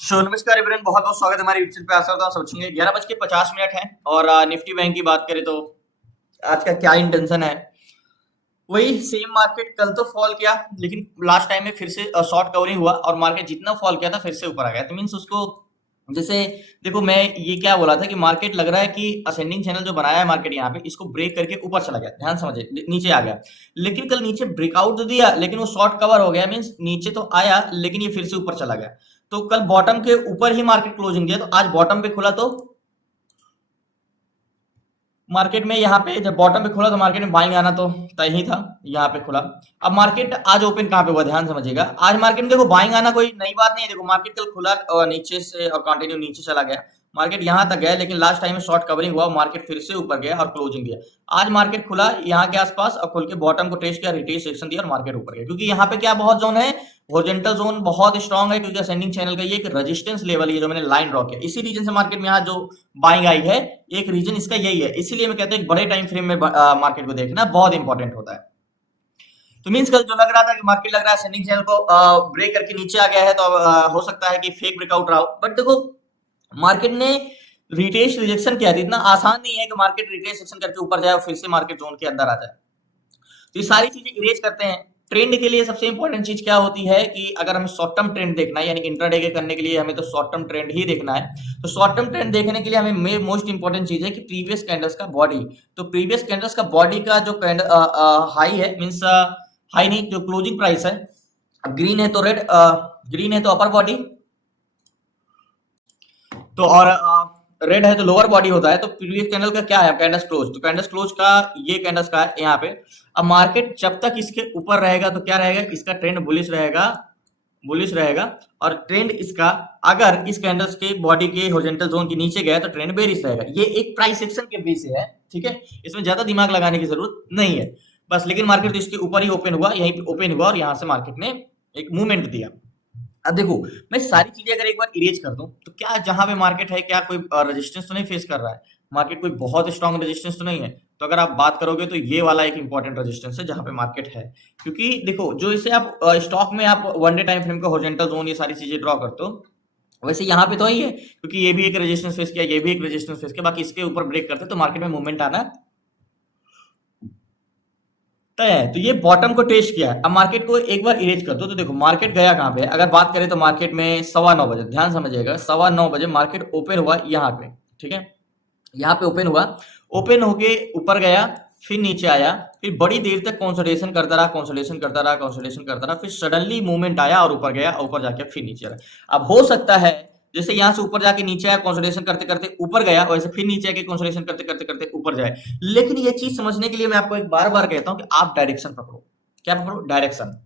नमस्कार एवरीवन, बहुत बहुत स्वागत है हमारे यूट्यूब पे। आशा करता हूँ सब अच्छे होंगे। 11:50 है और निफ्टी बैंक की बात करें तो आज का क्या इंटेंशन है, वही सेम मार्केट कल तो फॉल किया, लेकिन लास्ट टाइम में फिर से शॉर्ट कवरिंग हुआ और मार्केट जितना फॉल किया था फिर से ऊपर आ गया। तो मीन्स उसको जैसे देखो, मैं ये क्या बोला था कि मार्केट लग रहा है कि असेंडिंग चैनल जो बनाया है मार्केट यहाँ पे, इसको ब्रेक करके ऊपर चला गया। ध्यान समझे, नीचे आ गया, लेकिन कल नीचे ब्रेकआउट तो दिया, लेकिन वो शॉर्ट कवर हो गया। मीन्स नीचे तो आया लेकिन ये फिर से ऊपर चला गया। तो कल बॉटम के ऊपर ही मार्केट क्लोजिंग दिया, तो आज बॉटम पे खुला तो मार्केट में यहाँ पे जब बॉटम पे खुला तो मार्केट में बाइंग आना तो तय ही था। यहाँ पे खुला। अब मार्केट आज ओपन कहाँ पे हुआ, ध्यान समझिएगा। आज मार्केट में देखो बाइंग आना कोई नई बात नहीं है। देखो मार्केट कल खुला और नीचे से और कंटिन्यू नीचे चला गया। मार्केट यहाँ तक गया, लेकिन लास्ट टाइम में शॉर्ट कवरिंग हुआ, मार्केट फिर से ऊपर गया और क्लोजिंग दिया। आज मार्केट खुला यहाँ के आसपास और खुल के बॉटम को टेस्ट किया, रिटेस्ट सेक्शन दिया और मार्केट ऊपर गया। क्योंकि यहाँ पे क्या बहुत जोन है, हॉरिजॉन्टल जोन बहुत स्ट्रांग है, क्योंकि असेंडिंग चैनल का ये एक रेजिस्टेंस लेवल है जो मैंने लाइन ड्रॉ किया। इसी रीजन से मार्केट में यहाँ जो बाइंग आई है, एक रीजन इसका यही है। इसीलिए मैं कहता हूँ बड़े टाइम फ्रेम में मार्केट को देखना बहुत इंपॉर्टेंट होता है। तो मींस कल जो लग रहा था कि मार्केट लग रहा है असेंडिंग चैनल को ब्रेक करके नीचे आ गया है, तो हो सकता है कि फेक ब्रेकआउट रहा हो। बट देखो मार्केट ने रिटेस्ट रिजेक्शन किया था, इतना आसान नहीं है कि मार्केट रिटेस्ट रिजेक्शन करके ऊपर जाए और फिर से मार्केट जोन के अंदर आ जाए। तो ये सारी चीजें इरेज करते हैं। ट्रेंड के लिए सबसे इंपॉर्टेंट चीज क्या होती है कि अगर हमें शॉर्ट टर्म ट्रेंड देखना है, यानी कि इंट्राडे के करने के लिए हमें तो शॉर्ट टर्म ट्रेंड ही देखना है। तो शॉर्ट टर्म ट्रेंड देखने के लिए हमें मोस्ट इंपॉर्टेंट चीज है कि प्रीवियस कैंडल्स का बॉडी। तो प्रीवियस कैंडल्स का बॉडी का जो हाई है, मीन्स हाई नहीं, जो क्लोजिंग प्राइस है, ग्रीन है तो रेड, ग्रीन है तो अपर बॉडी, तो और रेड है तो लोअर बॉडी होता है। तो प्रीवियस कैंडल का क्या है, कैंडल्स क्लोज। तो कैंडल्स क्लोज का ये कैंडल्स का है यहाँ पे। अब मार्केट जब तक इसके ऊपर रहेगा तो क्या रहेगा, इसका ट्रेंड बुलिश रहेगा, बुलिश रहेगा। और ट्रेंड इसका अगर इस कैंडल्स के बॉडी के हॉरिजॉन्टल जोन के नीचे गया तो ट्रेंड बेरिश रहेगा। ये एक प्राइस एक्शन के बेस है, ठीक है, इसमें ज्यादा दिमाग लगाने की जरूरत नहीं है बस। लेकिन मार्केट तो इसके ऊपर ही ओपन हुआ, यहीं पे ओपन हुआ और यहाँ से मार्केट ने एक मूवमेंट दिया। अब देखो मैं सारी चीजें अगर एक बार इरेज कर दूं तो क्या जहां पे मार्केट है, क्या कोई रेजिस्टेंस तो नहीं फेस कर रहा है, मार्केट कोई बहुत स्ट्रांग रेजिस्टेंस तो नहीं है। तो अगर आप बात करोगे तो ये वाला एक इंपॉर्टेंट रेजिस्टेंस है जहां पे मार्केट है। क्योंकि देखो जो इसे आप स्टॉक में आप वन डे टाइम फ्रेम का हॉरिजॉन्टल जोन ये सारी चीजें ड्रॉ करते हो, वैसे यहाँ पे तो ही है, क्योंकि ये भी एक रेजिस्टेंस फेस किया, ये भी एक रेजिस्टेंस फेस किया, बाकी इसके ऊपर ब्रेक करते तो मार्केट में मूवमेंट आना तय है। तो ये बॉटम को टेस्ट किया है। अब मार्केट को एक बार इरेज कर दो तो देखो मार्केट गया कहां पे। अगर बात करें तो मार्केट में 9:15 बजे, ध्यान समझिएगा, 9:15 बजे मार्केट ओपन हुआ यहाँ पे, ठीक है, यहाँ पे ओपन हुआ, ओपन होके ऊपर गया, फिर नीचे आया, फिर बड़ी देर तक कंसोलिडेशन करता रहा, कंसोलिडेशन करता रहा, कंसोलिडेशन करता रहा, फिर सडनली मूवमेंट आया और ऊपर गया, ऊपर जाके फिर नीचे आया। अब हो सकता है जैसे यहाँ से ऊपर जाके नीचे आया, कंसोलिडेशन करते करते ऊपर गया, वैसे फिर नीचे आके कंसोलिडेशन करते करते करते ऊपर जाए। लेकिन ये चीज समझने के लिए मैं आपको एक बार बार कहता हूँ कि आप डायरेक्शन पकड़ो। क्या पकड़ो, डायरेक्शन।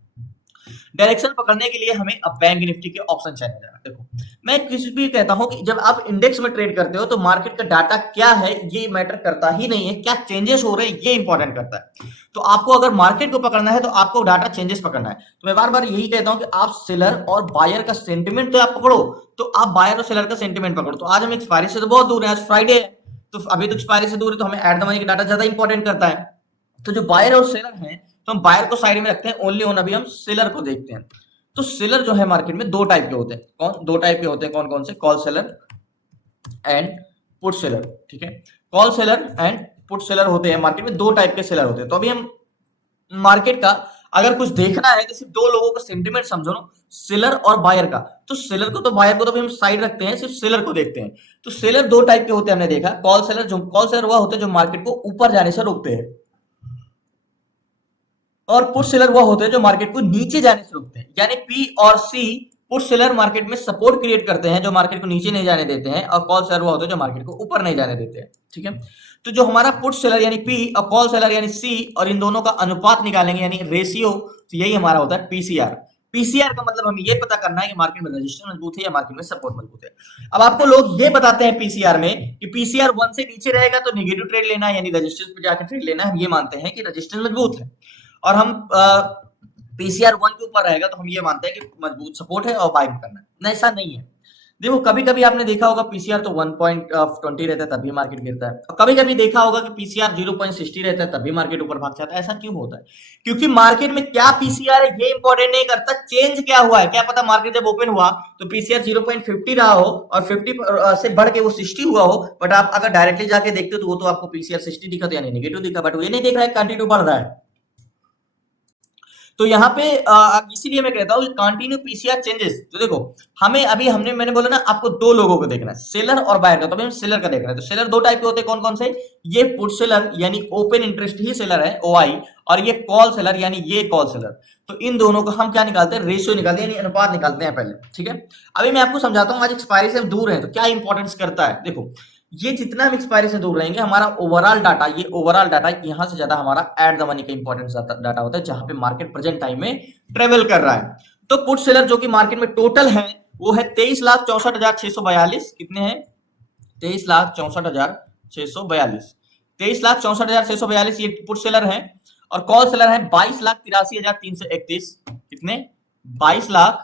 डायरेक्शन पकड़ने के लिए हमें अब बैंक निफ्टी के ऑप्शन चैनल जाना। देखो मैं किसी भी कहता हूं कि जब आप इंडेक्स में ट्रेड करते हो तो मार्केट का डाटा क्या है ये मैटर करता ही नहीं है, क्या चेंजेस हो रहे हैं ये इंपॉर्टेंट करता है। तो आपको अगर मार्केट को पकड़ना है तो आपको डाटा चेंजेस पकड़ना है। तो मैं बार बार यही कहता हूं कि आप सेलर और बायर का सेंटिमेंट तो आप पकड़ो, तो आप बायर और सेलर का सेंटिमेंट पकड़ो। तो आज हम एक्सपायरी से तो बहुत दूर है, आज फ्राइडे है, तो अभी तो एक्सपायरी से दूर है, तो हमें एट द मनी का डाटा ज्यादा इंपॉर्टेंट करता है। तो जो बायर और सेलर हैं, तो हम बायर को साइड में रखते हैं, ओनली ऑन अभी हम सेलर को देखते हैं। तो सेलर जो है मार्केट में दो टाइप के होते हैं। कौन दो टाइप के होते हैं, कौन कौन से, call seller and put seller, ठीक है। Call seller and put seller होते हैं मार्केट में, दो टाइप के सेलर होते हैं। तो अभी हम मार्केट का अगर कुछ देखना है तो सिर्फ दो लोगों का सेंटिमेंट समझो ना, सेलर और बायर का। तो सेलर को तो बायर को तो अभी हम साइड रखते हैं, सिर्फ सेलर को देखते हैं। तो सेलर दो टाइप के होते हैं, हमने देखा। कॉल सेलर, जो कॉल सेलर वह होते हैं जो मार्केट को ऊपर जाने से रोकते हैं, और पुट सेलर वो होते हैं जो मार्केट को नीचे जाने से रोकते हैं। यानी पी और सी, पुट सेलर मार्केट में सपोर्ट क्रिएट करते हैं जो मार्केट को नीचे नहीं जाने देते हैं, और कॉल सेलर वो होते हैं जो मार्केट को ऊपर नहीं जाने देते हैं, ठीक है। तो जो हमारा पुट सेलर यानी पी और कॉल सेलर यानी सी, और इन दोनों का अनुपात निकालेंगे यानी रेशियो, तो यही हमारा होता है पीसीआर। पीसीआर का मतलब हमें ये पता करना है कि मार्केट में रजिस्टेंस मजबूत है या मार्केट में सपोर्ट मजबूत है। अब आपको लोग ये बताते हैं पीसीआर में कि पीसीआर 1 से नीचे रहेगा तो नेगेटिव ट्रेड लेना है, यानी रजिस्टेंस पे जाकर ट्रेड लेना है। हम ये मानते हैं कि रजिस्टेंस मजबूत है, और हम पीसीआर 1 के ऊपर रहेगा तो हम ये मानते हैं कि मजबूत सपोर्ट है और बाइंग करना है। ऐसा नहीं है। देखो कभी कभी आपने देखा होगा पीसीआर तो 1.20 रहता है तभी मार्केट गिरता है, और कभी कभी देखा होगा कि पीसीआर 0.60 रहता है तभी मार्केट ऊपर भाग जाता है। ऐसा क्यों होता है? क्योंकि मार्केट में क्या पीसीआर है ये इंपॉर्टेंट नहीं करता, चेंज क्या हुआ है। क्या पता मार्केट जब ओपन हुआ तो पीसीआर 0.50 रहा हो और 50 से बढ़ के वो 60 हुआ हो, बट आप अगर डायरेक्टली जाके देखते हो तो वो तो आपको पीसीआर 60 दिखा तो यानी नेगेटिव दिखा, बट वो ये नहीं देख रहा है कंटिन्यू बढ़ रहा है। तो यहाँ पे इसीलिए मैं कहता हूँ कंटिन्यू पीसीआर चेंजेस। तो देखो हमें अभी मैंने बोला ना आपको दो लोगों को देखना है, सेलर और बायर का, तो अभी हम सेलर का देख रहे हैं। तो सेलर दो टाइप के होते हैं, कौन कौन से? ये पुट सेलर यानी ओपन इंटरेस्ट ही सेलर है ओआई, और ये कॉल सेलर यानी ये कॉल सेलर। तो इन दोनों को हम क्या निकालते हैं? रेशियो निकालते हैं, यानी अनुपात निकालते हैं पहले, ठीक है। अभी मैं आपको समझाता हूँ, आज एक्सपायरी से हम दूर हैं तो क्या इंपॉर्टेंस करता है। देखो ये जितना हम एक्सपायरी से दूर रहेंगे हमारा ओवरऑल डाटा, ये ओवरऑल डाटा यहां से ज्यादा हमारा एट द मनी का इंपॉर्टेंस डाटा होता है, जहां पे मार्केट प्रेजेंट टाइम में ट्रेवल कर रहा है। तो पुट सेलर जो कि मार्केट में टोटल है वो है 23,64,642। कितने हैं? 23,64,642। 23,64,642 ये पुट सेलर है, और कॉल सेलर है 22,83,331। कितने? 22,83,331।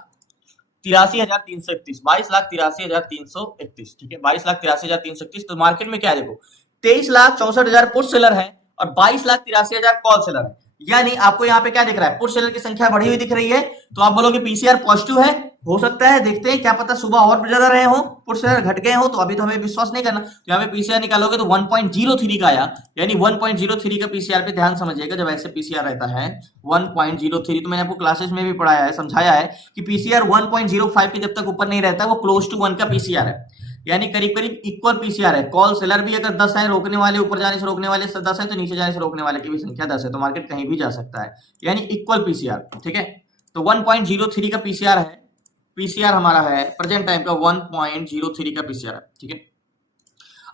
22,83,331, ठीक है, 22,83,331। तो मार्केट में क्या है देखो, 23,64,000 पुट सेलर है और 22,83,000 कॉल सेलर है। यानी आपको यहाँ पे क्या दिख रहा है? पुट सेलर की संख्या बढ़ी हुई दिख रही है, तो आप बोलोगे पीसीआर पॉजिटिव है। हो सकता है, देखते हैं, क्या पता सुबह और ज्यादा रहे हो, पुट सेलर घट गए हो, तो अभी तो हमें विश्वास नहीं करना। तो यहाँ पे पीसीआर निकालोगे तो 1.03 का आया, यानी 1.03 का पीसीआर पे ध्यान समझिएगा। जब ऐसे पीसीआर रहता है 1.03, तो मैंने आपको क्लासेस में भी पढ़ाया है, समझाया है कि पीसीआर 1.05 के जब तक ऊपर नहीं रहता वो क्लोज टू 1 का पीसीआर है, यानी करीब करीब इक्वल पीसीआर है। कॉल सेलर भी अगर 10 है, रोकने वाले ऊपर जाने से रोकने वाले 10 है, तो नीचे जाने से रोकने वाले की भी संख्या 10 है, तो मार्केट कहीं भी जा सकता है, यानी इक्वल पीसीआर, ठीक है। तो 1.03 का पीसीआर है, पीसीआर हमारा है प्रेजेंट टाइम का 1.03 का पीसीआर है, ठीक है।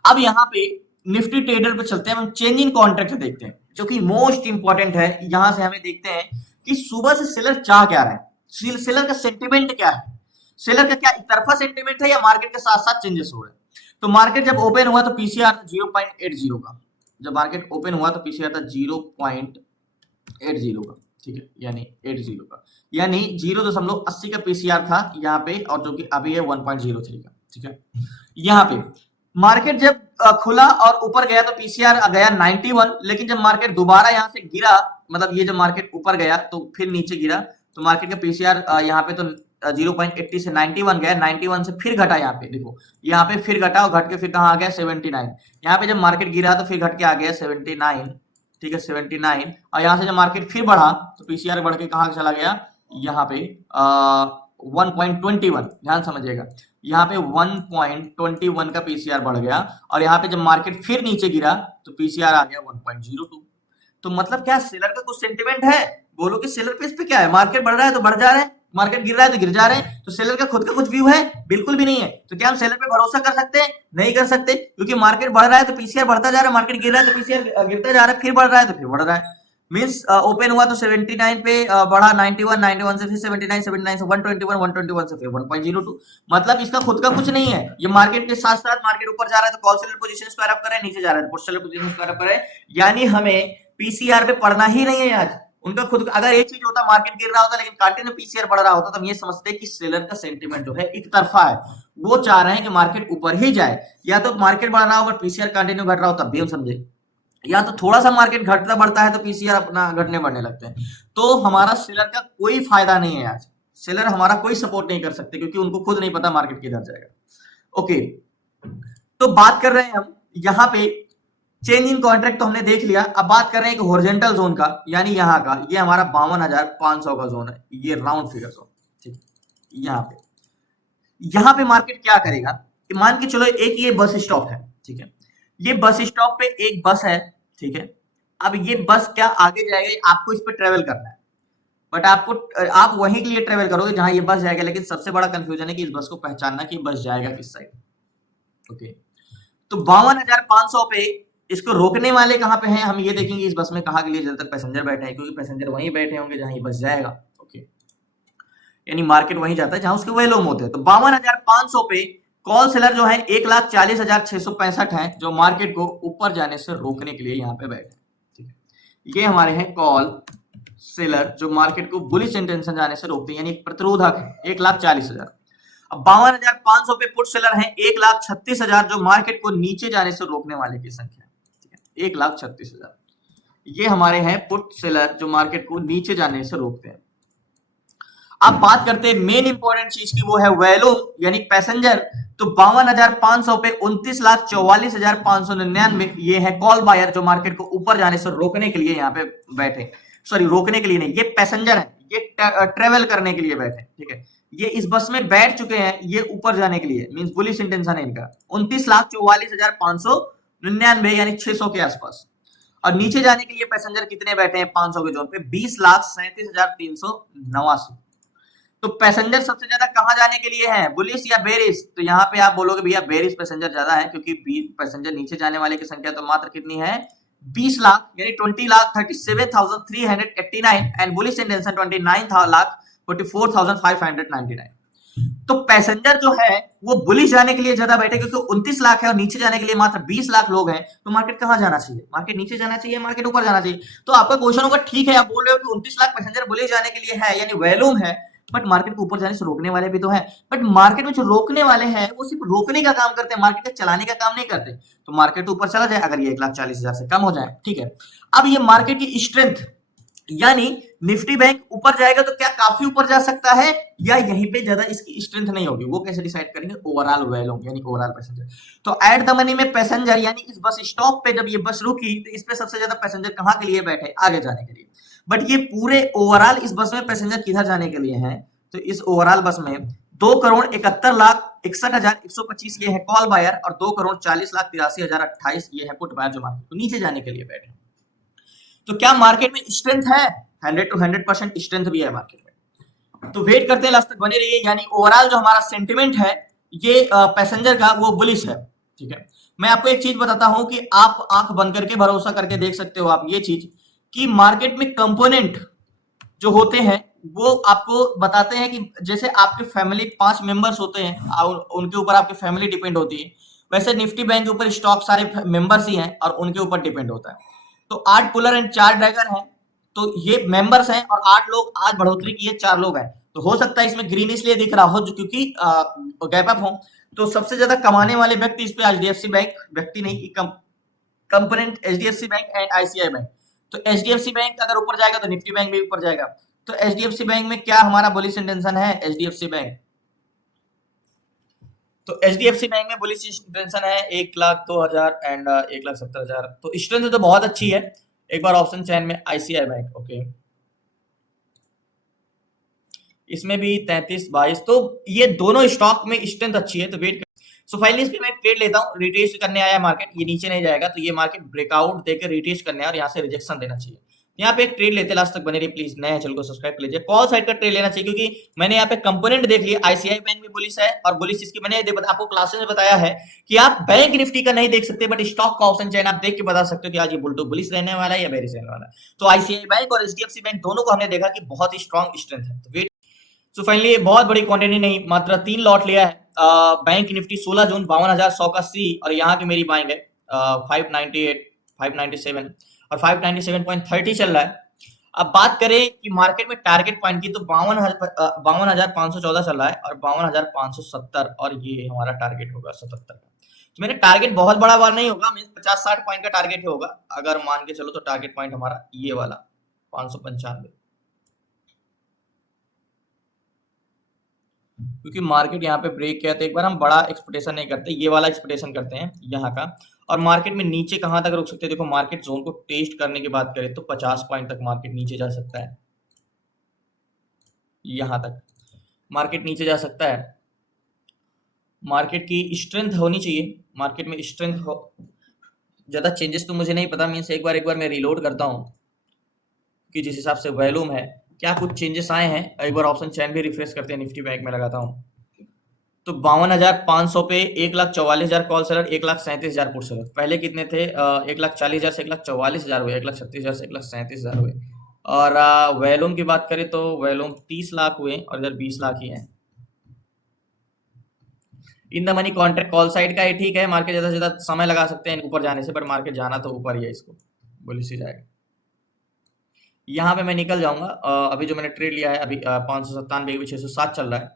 अब यहाँ पे निफ्टी ट्रेडर पे चलते हैं, हम चेंज इन कॉन्ट्रैक्ट देखते हैं, जो कि मोस्ट इंपॉर्टेंट है। यहां से हमें देखते हैं कि सुबह से सेलर चाह क्या रहा है, सेलर का सेंटिमेंट क्या है, सेलर का क्या एक तरफा सेंटिमेंट है या मार्केट के साथ साथ चेंजेस हो रहे हैं। तो मार्केट जब ओपन हुआ तो पीसीआर 0.80 का, जब मार्केट ओपन हुआ तो पीसीआर था 0.80 का, ठीक है, यानी 80 का, यानी 0.80 का पीसीआर था यहाँ पे, और जो कि अभी है 1.03 का, ठीक है। यहाँ पे मार्केट जब खुला और ऊपर गया तो पीसीआर गया 91, लेकिन जब मार्केट दोबारा यहाँ से गिरा, मतलब ये जब मार्केट ऊपर गया तो फिर नीचे गिरा, तो मार्केट का पीसीआर यहाँ पे तो 0.80 से 91 गया, 91 से फिर घटा। यहाँ पे देखो, यहाँ पे फिर घटा और घट के फिर कहाँ आ गया 79। यहाँ पे जब मार्केट गिरा तो फिर घट के आ गया 79, ठीक है, 79। और यहाँ से जब मार्केट फिर बढ़ा तो पीसीआर बढ़ के कहाँ चला गया, यहाँ पे 1.21, ध्यान समझिएगा, यहाँ पे 1.21 का पीसीआर बढ़ गया, और यहाँ पे जब मार्केट फिर नीचे गिरा तो पीसीआर आ गया 1.02। तो मतलब क्या सेलर का कुछ सेंटिमेंट है? बोलो कि सेलर पे इस पे क्या है, मार्केट बढ़ रहा है तो बढ़ जा रहे हैं, मार्केट गिर रहा है तो गिर जा रहे हैं, तो सेलर का खुद का कुछ व्यू है? बिल्कुल भी नहीं है। तो क्या हम सेलर पे भरोसा कर सकते हैं? नहीं कर सकते, क्योंकि मार्केट बढ़ रहा है तो पीसीआर बढ़ता जा रहा है, मार्केट गिर रहा है तो पीसीआर गिरता जा रहा है, फिर बढ़ रहा है तो फिर बढ़ रहा है। मींस ओपन हुआ तो 79 पे बढ़ा, 91, 91 से फिर 79, 79 से 121, 121 से फिर 1.02। मतलब इसका खुद का कुछ नहीं है, ये मार्केट के साथ साथ मार्केट ऊपर जा रहा है तो call seller position square up कर रहा है, नीचे जा रहा है तो put seller position square up कर रहा है, यानी हमें पीसीआर पे पढ़ना ही नहीं है आज। उनका खुद, अगर एक चीज होता मार्केट गिर रहा होता लेकिन कंटिन्यू पीसीआर बढ़ रहा होता तो हम ये समझते हैं कि सेलर का सेंटीमेंट जो है एक तरफा है, वो चाह रहे हैं कि मार्केट ऊपर ही जाए, या तो मार्केट बढ़ रहा हो बट पीसीआर कंटिन्यू घट रहा हो तब भी हम समझे, या तो थोड़ा सा मार्केट घटता बढ़ता है तो पीसीआर अपना घटने बढ़ने लगते हैं। तो हमारा सेलर का कोई फायदा नहीं है आज, सेलर हमारा कोई सपोर्ट नहीं कर सकते, क्योंकि उनको खुद नहीं पता मार्केट किधर जाएगा। ओके, तो बात कर रहे हैं हम यहाँ पे चेंज इन कॉन्ट्रैक्ट तो हमने देख लिया। अब बात कर रहे हैं कि हॉरिजॉन्टल जोन का, यानी यहाँ का, ये हमारा 52,500 का जोन है, ये राउंड फिगर जोन, ठीक। यहाँ पे मार्केट क्या करेगा, मान के चलो एक ये बस स्टॉप है, ठीक है, ये बस स्टॉप पे एक बस है, ठीक है। अब ये बस क्या आगे जाएगा, आपको इस पे ट्रेवल करना है, बट आप वहीं के लिए ट्रेवल करोगे जहां ये बस जाएगा, लेकिन सबसे बड़ा कंफ्यूजन है कि इस बस को पहचानना कि बस जाएगा किस साइड। ओके, तो 52,500 पे इसको रोकने वाले कहां पे हैं, हम ये देखेंगे इस बस में कहां के लिए ज्यादातर पैसेंजर बैठे हैं, क्योंकि पैसेंजर वहीं बैठे होंगे जहां ये बस जाएगा। ओके, यानी मार्केट वहीं जाता है जहां उसके वही लोग होते हैं। तो 52,500 पे कॉल सेलर जो है 1,40,665 है, जो मार्केट को ऊपर जाने से रोकने के लिए यहाँ पे बैठे, ठीक है। ये हमारे हैं कॉल सेलर जो मार्केट को बुलिश इंटेंशन जाने से रोकते हैं, यानी प्रतिरोधक है 1,40,000। अब 52,500 पे पुट सेलर हैं 1,36,000 जो मार्केट को नीचे जाने से रोकने वाले की संख्या, ठीक है, 1,36,000 ये हमारे हैं पुट सेलर जो मार्केट को नीचे जाने से रोकते हैं। अब बात करते हैं मेन इंपॉर्टेंट चीज की, वो है वैल्यूम यानी पैसेंजर। तो 52,500 पे 29,44,599 ये है कॉल बायर जो मार्केट को ऊपर जाने से रोकने के लिए यहाँ पे बैठे, सॉरी रोकने के लिए नहीं, ये पैसेंजर है, ये ट्रेवल करने के लिए बैठे, ठीक है, ये इस बस में बैठ चुके हैं, ये ऊपर जाने के लिए, मींस बुलिश इंटेंशन है इनका। 29,44,599 यानी 600 के आसपास। और नीचे जाने के लिए पैसेंजर कितने बैठे हैं 500 के जोन पे, 20,37,389। तो पैसेंजर सबसे ज्यादा कहां जाने के लिए है, बुलिश या बेरिश? तो यहाँ पे आप बोलोगे भैया बेरिश पैसेंजर ज्यादा है, क्योंकि पैसेंजर नीचे जाने वाले की संख्या तो मात्र कितनी है 20 लाख यानी 20,37,389 एंड बुलिश इंटेंशन 29,44,599। तो पैसेंजर जो है वो बुलिश जाने के लिए ज्यादा बैठे, क्योंकि 29 लाख है और नीचे जाने के लिए मात्र 20 लाख लोग हैं। तो मार्केट कहां जाना चाहिए, मार्केट नीचे जाना चाहिए, मार्केट ऊपर जाना चाहिए? तो आपका क्वेश्चन होगा ठीक है, आप बोल रहे हो कि 29 लाख पैसेंजर बुलिश जाने के लिए है यानी वैल्यूम है, बट मार्केट को ऊपर जाने से रोकने वाले भी तो हैं। बट मार्केट में जो रोकने वाले हैं वो सिर्फ रोकने का काम करते हैं, मार्केट को चलाने का काम नहीं करते। तो मार्केट ऊपर चला जाए अगर ये 1,40,000 से कम हो जाए, ठीक है। अब ये मार्केट की स्ट्रेंथ यानी निफ्टी बैंक ऊपर जाएगा तो क्या काफी ऊपर जा सकता है या यहीं पे ज्यादा इसकी स्ट्रेंथ नहीं होगी, वो कैसे डिसाइड करेंगे, ओवरऑल वैल्यूम यानी ओवरऑल पैसेंजर। तो एट द मनी में पैसेंजर यानी इस बस स्टॉप पे जब ये बस रुकी तो इस पे सबसे ज्यादा पैसेंजर कहां के लिए बैठे, आगे जाने के लिए। बट ये पूरे ओवरऑल इस बस में पैसेंजर किधर जाने के लिए हैं, तो इस ओवरऑल बस में 2,71,61,125 ये है कॉल बायर और 2,40,83,028 ये है पुट बायर जो मार्केट को नीचे जाने के लिए बैठे। तो क्या मार्केट में स्ट्रेंथ है, 100 to 100% स्ट्रेंथ भी है मार्केट में। तो वेट करते हैं, लास्ट तक बने रहिए। यानी ओवरऑल जो हमारा सेंटिमेंट है ये पैसेंजर का वो बुलिश है, ठीक है। मैं आपको एक चीज बताता हूं कि आप आंख बंद करके भरोसा करके देख सकते हो आप ये चीज कि मार्केट में कंपोनेंट जो होते हैं वो आपको बताते हैं कि जैसे आपके फैमिली 5 मेंबर्स होते हैं और उनके ऊपर आपकी फैमिली डिपेंड होती है, वैसे निफ्टी बैंक के ऊपर स्टॉक सारे मेंबर्स ही हैं और उनके ऊपर डिपेंड होता है। तो 8 पुलर एंड 4 ड्रैगर हैं, तो ये मेंबर्स हैं और 8 लोग आज बढ़ोतरी की है, 4 लोग हैं। तो हो सकता है इसमें ग्रीन इसलिए दिख रहा हो जो क्योंकि गैप अप हो। तो सबसे ज्यादा कमाने वाले व्यक्ति इस पे एचडीएफसी बैंक, व्यक्ति नहीं component HDFC bank and ICI bank. तो एचडीएफसी बैंक अगर ऊपर जाएगा तो निफ्टी बैंक भी ऊपर जाएगा। तो एचडीएफसी बैंक में क्या हमारा बुलिश इंटेंशन है, एचडीएफसी बैंक, तो एचडीएफसी बैंक में बुलिश इंटेंशन है 1,02,000 एंड 1,70,000। तो स्ट्रेंथ तो बहुत अच्छी है। एक बार ऑप्शन चैन में आईसीआई बैंक, ओके, इसमें भी 33-22। तो ये दोनों स्टॉक में स्ट्रेंथ अच्छी है। तो वेट सो फाइनली इस पे मैं ट्रेड लेता हूँ, रिटेस्ट करने आया मार्केट, ये नीचे नहीं जाएगा तो ये मार्केट ब्रेकआउट देकर रिटेस्ट करने और यहाँ से रिजेक्शन देना चाहिए। यहाँ पे एक ट्रेड लेते, लास्ट तक बने रहिए प्लीज, नए चैनल को सब्सक्राइब कर लीजिए। कॉल साइड का ट्रेड लेना चाहिए क्योंकि मैंने यहाँ पे कंपोनेंट देख लिया, आईसीआई बैंक में बुलिश है और बुलिश इसकी मैंने आपको क्लासेस में बताया है कि आप बैंक निफ्टी का नहीं देख सकते बट स्टॉक का ऑप्शन चैन आप देख के बता सकते हो कि आज ये बुल टू बुलिश रहने वाला है या बेरिश रहने वाला है। तो आईसीआई बैंक और एचडीएफसी बैंक दोनों को हमने देखा कि बहुत ही स्ट्रॉन्ग स्ट्रेंथ है। तो वेट सो फाइनली बहुत बड़ी क्वांटिटी नहीं, मात्र 3 लॉट लिया है। बैंक निफ्टी 16 जून 52,100 का सी और यहाँ की मेरी बाइंग है 598, 597 और 597.30 चल रहा है। अब बात करें कि मार्केट में टारगेट पॉइंट की तो 52,514 चल रहा है और 52,570 और ये हमारा टारगेट होगा 77 का। तो मेरा टारगेट बहुत बड़ा बार नहीं होगा, 50-60 पॉइंट का टारगेट होगा अगर मान के चलो। तो टारगेट पॉइंट हमारा ये वाला 595, क्योंकि मार्केट यहाँ पे ब्रेक किया तो एक बार हम बड़ा एक्सपेक्टेशन नहीं करते, ये वाला एक्सपेक्टेशन करते हैं यहाँ का। और मार्केट में नीचे कहां तक रुक सकते हैं, देखो मार्केट जोन को टेस्ट करने की बात करें तो 50 पॉइंट तक मार्केट नीचे जा सकता है, यहां तक मार्केट नीचे जा सकता है। मार्केट की स्ट्रेंथ होनी चाहिए, मार्केट में स्ट्रेंथ हो, ज्यादा चेंजेस तो मुझे नहीं पता, मीन्स एक बार मैं रिलोड करता हूँ कि जिस हिसाब से वॉल्यूम है क्या कुछ चेंजेस आए हैं। एक बार ऑप्शन चैन भी रिफ्रेश करते हैं, निफ्टी बैंक में लगाता हूँ तो 52,500 पे 1,44,000 कॉल सेलर, 1,37,000 पुट सेलर। पहले कितने थे, 1,40,000 से 1,44,000 हुए, 1,36,000 से 1,37,000 हुए। और वॉल्यूम की बात करें तो वॉल्यूम 30 लाख हुए और इधर 20 लाख ही है। In the money contract call side का ही ठीक है, मार्केट ज्यादा से ज्यादा समय लगा सकते हैं ऊपर जाने से, बट मार्केट जाना तो ऊपर ही है, इसको बुलिश ही जाएगा। यहाँ पे मैं निकल जाऊंगा। अभी जो मैंने ट्रेड लिया है अभी 597 607 चल रहा है।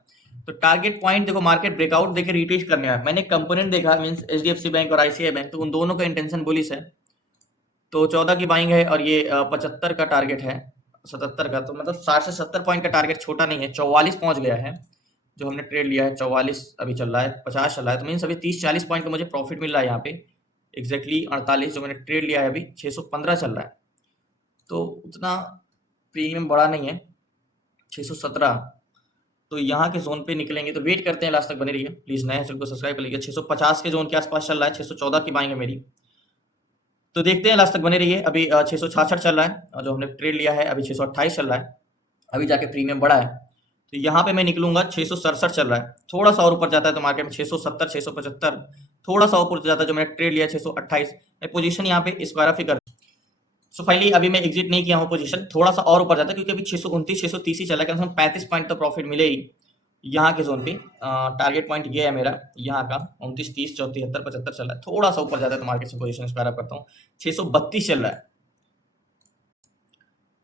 तो टारगेट पॉइंट देखो मार्केट ब्रेकआउट देके रिटेस्ट करने आया। मैंने कंपोनेंट देखा मींस एचडीएफसी बैंक और आईसीआई बैंक, तो उन दोनों का इंटेंशन बुलिश है। तो 14 की बाइंग है और ये 75 का टारगेट है, 77 का, तो मतलब 60 से 70 पॉइंट का टारगेट छोटा नहीं है। 44 पहुंच गया है जो हमने ट्रेड लिया है, 44 अभी चल रहा है, 50 चल रहा है, तो मीन्स अभी 30-40 पॉइंट का मुझे प्रॉफिट मिल रहा है यहाँ पे। एग्जैक्टली 48 जो मैंने ट्रेड लिया है अभी 615 चल रहा है, तो उतना प्रीमियम बड़ा नहीं है, 617। तो यहाँ के जोन पे निकलेंगे, तो वेट करते हैं, लास्ट तक बने रहिए प्लीज। नए चैनल को सब्सक्राइब कर लीजिए। 650 के जोन के आसपास चल रहा है, 614 की बाइंग है मेरी, तो देखते हैं, लास्ट तक बने रहिए। अभी 666 चल रहा है और जो हमने ट्रेड लिया है अभी 628 चल रहा है, अभी जाके प्रीमियम बढ़ा है। तो यहाँ पे मैं निकलूंगा, 667 चल रहा है, थोड़ा सा और ऊपर जाता है तो मार्केट में 670 675, थोड़ा सा ऊपर जाता है जो मैंने ट्रेड लिया 628, मैं पोजीशन यहाँ पे स्क्वायर ऑफ ही कर। सो फाइनली अभी मैं एग्जिट नहीं किया हूँ पोजीशन, थोड़ा सा और ऊपर जाता है क्योंकि अभी 629 630 ही चला है, कम से कम 35 पॉइंट तो प्रॉफिट मिले ही यहाँ के जोन पे। टारगेट पॉइंट ये है मेरा यहाँ का, 29 30 34 73 75 चल रहा है, थोड़ा सा ऊपर जाता है तो मार्केट से पोजीशन स्क्वायर अप करता हूँ, 632 चल रहा है।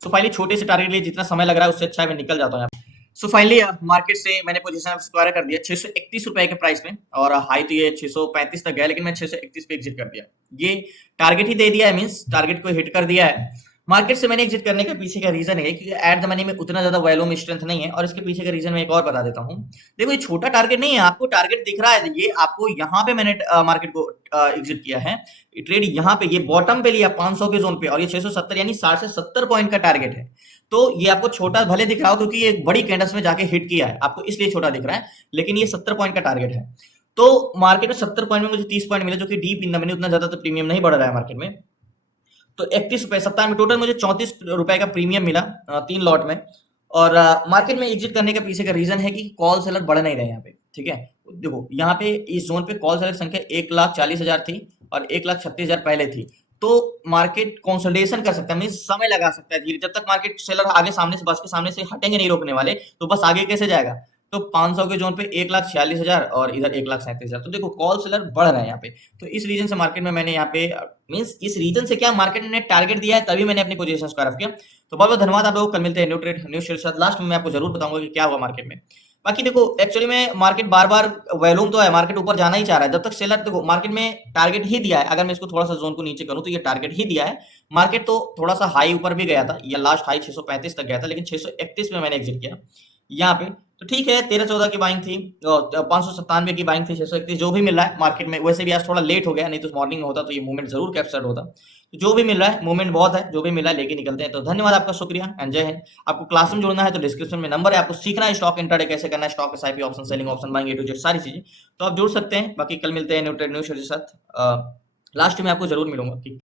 सो फाइनली छोटे से टारगेट लिए जितना समय लग रहा है उससे अच्छा है मैं निकल जाता हूँ यहाँ। सो फाइनली मार्केट से मैंने पोजीशन स्क्वायर कर दिया 631 रुपए के प्राइस में, और हाई तो ये 635 तक गया, लेकिन मैं 631 पे एग्जिट कर दिया। ये टारगेट ही दे दिया है, मींस टारगेट को हिट कर दिया है। मार्केट से मैंने एग्जिट करने के पीछे का रीजन है क्योंकि एट द मनी में उतना ज्यादा वैल्यूम स्ट्रेंथ नहीं है, और इसके पीछे का रीजन मैं एक और बता देता हूँ। देखो ये छोटा टारगेट नहीं है, आपको टारगेट दिख रहा है, ये आपको यहाँ पे मैंने मार्केट को एग्जिट किया है, ट्रेड यहाँ पे, ये बॉटम पे लिया 500 के जोन पे, और ये 670 यानी 60 से 70 पॉइंट का टारगेट है। तो ये आपको छोटा भले दिख रहा हो क्योंकि ये बड़ी कैंडल्स में जाके हिट किया है, आपको इसलिए छोटा दिख रहा है, लेकिन ये 70 पॉइंट का टारगेट है। तो मार्केट में 70 पॉइंट में मुझे 30 पॉइंट मिले, जो कि डीप इन द मनी, उतना ज्यादा तो प्रीमियम नहीं बढ़ रहा है मार्केट में। तो 31 रुपए सप्ताह में टोटल मुझे 34 रुपए का प्रीमियम मिला 3 लॉट में। और मार्केट में एग्जिट करने के पीछे का रीजन है कि कॉल सेलर बढ़ नहीं रहे यहाँ पे, ठीक है। देखो यहाँ पे इस जोन पे कॉल सेलर की संख्या 1,40,000 थी और 1,36,000 पहले थी, तो मार्केट कंसोलिडेशन कर सकता है, मीन समय लगा सकता है धीरे, जब तक मार्केट सेलर आगे सामने से बस के सामने से हटेंगे नहीं रोकने वाले, तो बस आगे कैसे जाएगा। तो 500 के जोन पे 1,46,000 और इधर 1,37,000, तो देखो कॉल सेलर बढ़ रहे हैं यहाँ पे। तो इस रीजन से मार्केट में मैंने यहाँ पे मींस इस रीजन से क्या मार्केट ने टारगेट दिया है, तभी मैंने अपनी पोजीशन स्क्वायर ऑफ किया। तो बहुत बहुत धन्यवाद आप लोगों को, कल मिलते हैं न्यू ट्रेड न्यू शेयर के साथ। लास्ट में मैं आपको जरूर बताऊंगा कि क्या हुआ मार्केट में। बाकी देखो एक्चुअली में मार्केट बार बार वैल्यूम तो है, मार्केट ऊपर जाना ही चाह रहा है, जब तक सेलर, देखो मार्केट में टारगेट ही दिया है, अगर मैं इसको थोड़ा सा जोन को नीचे करूं तो ये टारगेट ही दिया है। मार्केट तो थोड़ा सा हाई ऊपर भी गया था, ये लास्ट हाई 635 तक गया था, लेकिन 631 में मैंने एग्जिट किया यहाँ पे। तो ठीक है, 13-14 की बाइंग थी, 597 की बाइंग थी, 631 जो भी मिल रहा है मार्केट में। वैसे भी आज थोड़ा लेट हो गया, नहीं तो मॉर्निंग में होता तो ये मूवमेंट जरूर कैप्चर्ड होता। तो जो भी मिल रहा है, मूवमेंट बहुत है, जो भी मिला है लेके निकलते हैं। तो धन्यवाद आपका, शुक्रिया एंड जय हिंद। आपको क्लास में जुड़ना है तो डिस्क्रिप्शन में नंबर है, आपको सीखना है स्टॉक इंट्राडे कैसे करना है, stock SIP, option selling, option buying, A to Z सारी चीजें, तो आप जुड़ सकते हैं। बाकी कल मिलते हैं न्यू ट्रेड न्यू शेयर के साथ। लास्ट में आपको जरूर मिलूंगा कि